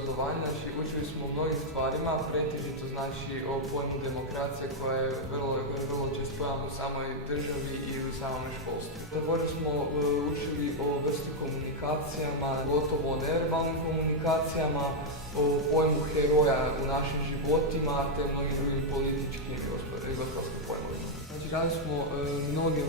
obrazovanja, znači učili smo o mnogim stvarima, pretežito znači o pojmu demokracije koja je vrlo često pojavna u samoj državi i u samom školstvu. Također smo učili o vrsti komunikacijama, gotovo o neverbalnim komunikacijama, o pojmu heroja u našim životima te mnogim drugim političkim i gospodarskim pojmovima. Znači, radili smo mnoge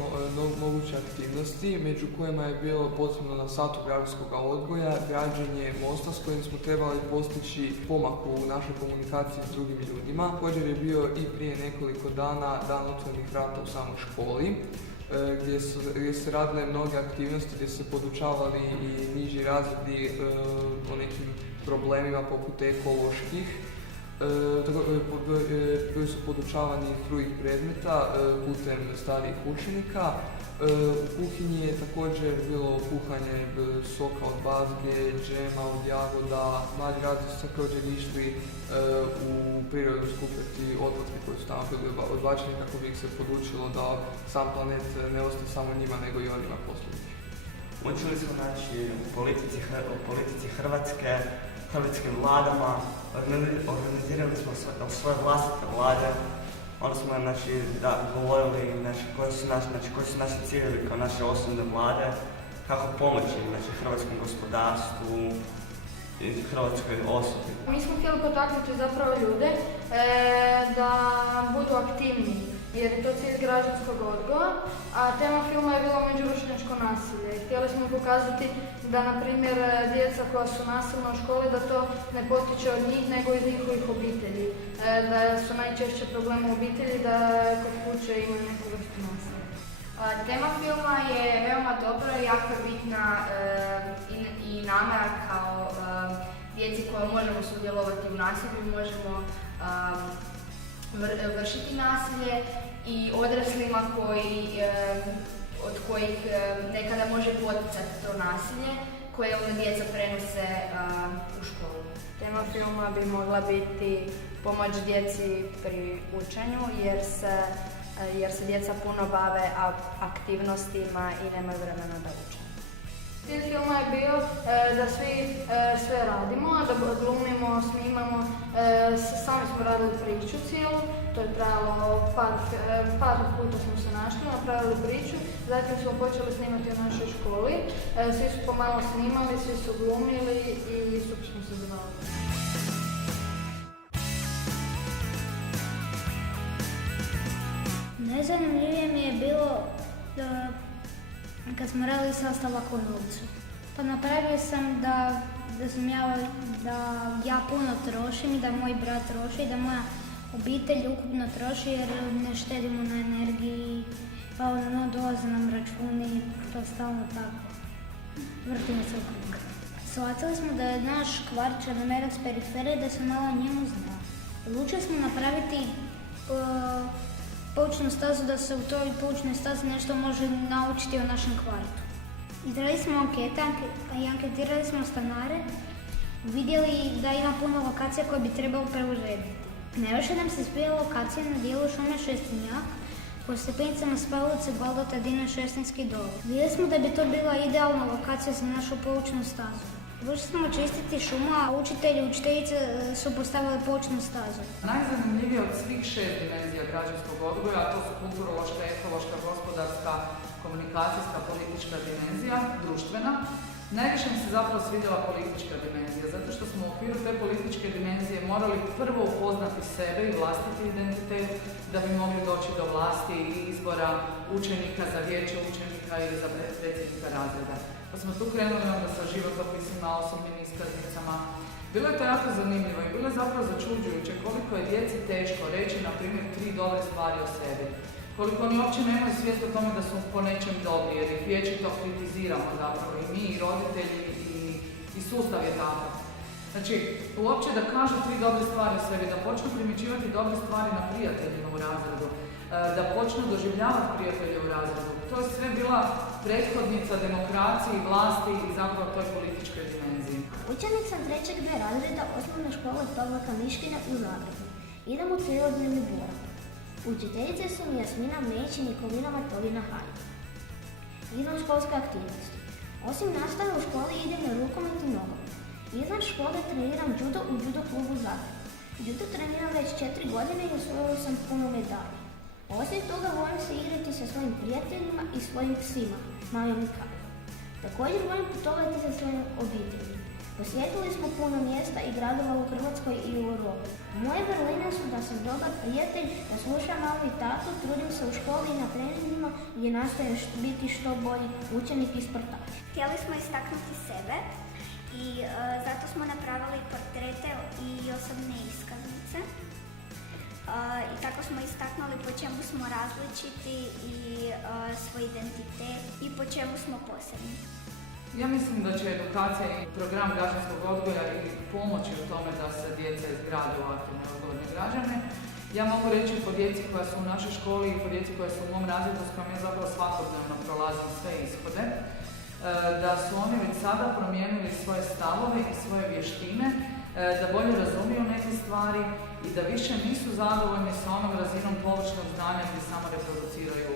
moguće aktivnosti, među kojima je bilo posebno na satu građanskog odgoja, građenje mosta s kojim smo trebali postići pomak u našoj komunikaciji s drugim ljudima. Također je bio i prije nekoliko dana dan otvorenih vrata u samoj školi, gdje se radile mnoge aktivnosti, gdje se podučavali i niži razredi o nekim problemima poput ekoloških. Bili su podučavani drugih predmeta putem starijih učenika. U kuhinji je također bilo kuhanje soka od bazge, džema od jagoda. Mladi radnici su također išli u prirodu skupiti otpadke koji su tamo bili odbačeni kako bi ih se podučilo da sam planet ne ostaje samo njima nego i onima poslije. Učili smo znači o politici Hrvatske, hrvatskim vladama, organizirali smo svoje vlastite vlade, onda smo govorili koji su naši ciljevi kao naše osnovne vlade, kako pomoći hrvatskom gospodarstvu i hrvatskoj osobi. Mi smo htjeli potaknuti zapravo ljude da budu aktivniji, jer je to cilj građanskog odgoja, a tema filma je bilo međuvršnjačko nasilje. Htjeli smo pokazati da, na primjer, djeca koja su nasilna u školi, da to ne potiče od njih, nego iz njihovih obitelji. Da su najčešće problemi u obitelji, da kod kuće imaju neku vrstu nasilja. Tema filma je veoma dobra i jako bitna i nama kao djeci koja možemo sudjelovati u nasilju, možemo vršiti nasilje i odraslima od kojih nekada može poticati to nasilje koje onda djeca prenose u školu. Tema filma bi mogla biti pomoć djeci pri učenju jer se djeca puno bave aktivnostima i nemaju vremena da uče. Cilj filma je bio da svi sve radimo, da glumimo, snimamo. Sami smo radili priču cijelu, to je trajalo par puta smo se našli, napravili priču, zatim smo počeli snimati u našoj školi. Svi su pomalo snimali, svi su glumili i super smo se zabavili. Najzanimljivije mi je bilo kad smo radili sastavak o novcu. Pa napravio sam da ja puno trošim i da moj brat troši i da moja obitelj ukupno troši jer ne štedimo na energiji, pa dolaze nam računi, pa stalno tako vrtimo se u krug. Shvatili smo da je naš kvart Črnomerac periferije, da se malo o njemu zna. Odlučili smo napraviti poučnu stazu, da se u toj poučnoj stazi nešto može naučiti o našem kvartu. Izradili smo ankete i anketirali smo stanare, vidjeli da ima puno lokacija koje bi trebalo preurediti. Najviše nam se spija lokacija na dijelu šume Šestinjak, po stepenicama Spavlice, Baldota, Dina, Šestinski dol. Vidjeli smo da bi to bila idealna lokacija za našu poučnu stazu. Došli smo čistiti šumu, a učitelji i učiteljice su postavili poučnu stazu. Najzanimljivije od svih 6 dimenzija građanskog odgoja, a to su kulturološka, ekološka, gospodarska, komunikacijska, politička dimenzija, društvena. Najviše mi se zapravo svidjela politička dimenzija, zato što smo u okviru te političke dimenzije morali prvo upoznati sebe i vlastiti identitet da bi mogli doći do vlasti i izbora učenika za vijeće učenika ili za predsjednika razreda. Pa smo tu krenuli onda sa životopisima, osobnim iskaznicama. Bilo je to jako zanimljivo i bilo je zapravo začuđujuće koliko je djeci teško reći, na primjer, 3 dobre stvari o sebi. Koliko oni uopće nemaju svijest o tome da su po nečem dobri, jer ih vječito kritiziramo zapravo i mi, i roditelji, i sustav je tako. Znači, uopće da kažu 3 dobre stvari o sebi, da počnu primjećivati dobre stvari na prijateljima u razredu, da počnu doživljavati prijatelje u razredu. To je sve bila prethodnica demokraciji, vlasti i zapravo toj političkoj dimenziji. Učenik sam 3. B razreda osnovne škole Pavlaka Miškina u Zagrebu. Idem u cjelodnevni boravak. Učiteljice su mi Jasmina Mejić i Nikolina Matolina Hajde. Idem školske aktivnosti. Osim nastave u školi idem na rukomet i nogomet. Izvan škole treniram judo u judo klubu Zagreb. Judo treniram već 4 godine i osvojila sam puno medalja. Osim toga volim se igrati sa svojim prijateljima i svojim psima, Majom i Kajom. Također volim putovati sa svojim obiteljima. Posjetili smo puno mjesta i gradova u Hrvatskoj i u Europi. Moje vrline su da sam dobar prijatelj, da slušam mamu i tatu, trudim se u školi i na treningima gdje nastojim biti što bolji učenik i sportaš. Htjeli smo istaknuti sebe i zato smo napravili portrete i osobne iskaznice. I tako smo istaknuli po čemu smo različiti i svoj identitet i po čemu smo posebni. Ja mislim da će edukacija i program građanskog odgoja i pomoći u tome da se djeca izgrade u aktivne odgovorne građane. Ja mogu reći po djeci koja su u našoj školi i po djeci koja su u mom razredu s kojom ja zapravo svakodnevno prolazim sve ishode, da su oni već sada promijenili svoje stavove i svoje vještine, da bolje razumiju neke stvari i da više nisu zadovoljni sa onom razinom površnog znanja gdje samo reproduciraju